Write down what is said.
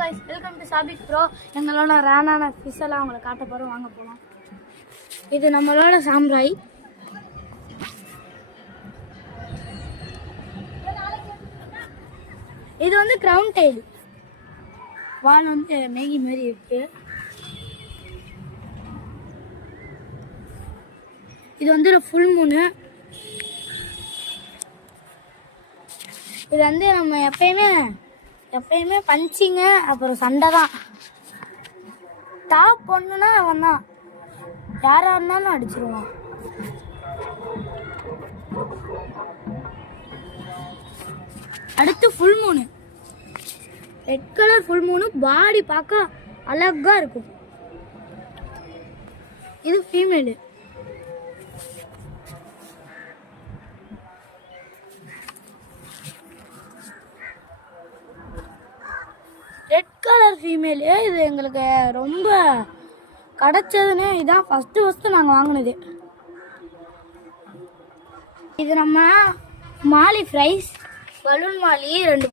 guys, welcome to Sabik Pro. எங்களோட ரானான fish எல்லாம் உங்களுக்கு காட்ட போறோம், வாங்க போலாம். இது நம்மளோட சாம்ராய். இது வந்து கிரவுன் டெயில். வால் வந்து மேகி மாதிரி இருக்கு. இது வந்து ஃபுல் மூணு. இது வந்து நம்ம எப்பயுமே பஞ்சிங்க அப்புறம் சண்டை தான். டாப் பொண்ணுன்னா அவன் தான், யாராக இருந்தாலும் அடிச்சிருவான். அடுத்து ஃபுல் மூணு, ரெட் கலர் ஃபுல் மூணு. பாடி பார்க்க அழகா இருக்கும். இது ஃபீமேலு. Red colour female. இது எங்களுக்கு ரொம்ப கிடைச்சதுன்னு இதான் ஃபஸ்ட்டு நாங்கள் வாங்கினது. இது நம்ம மாலி ஃப்ரைஸ், பலூன் மாலி 2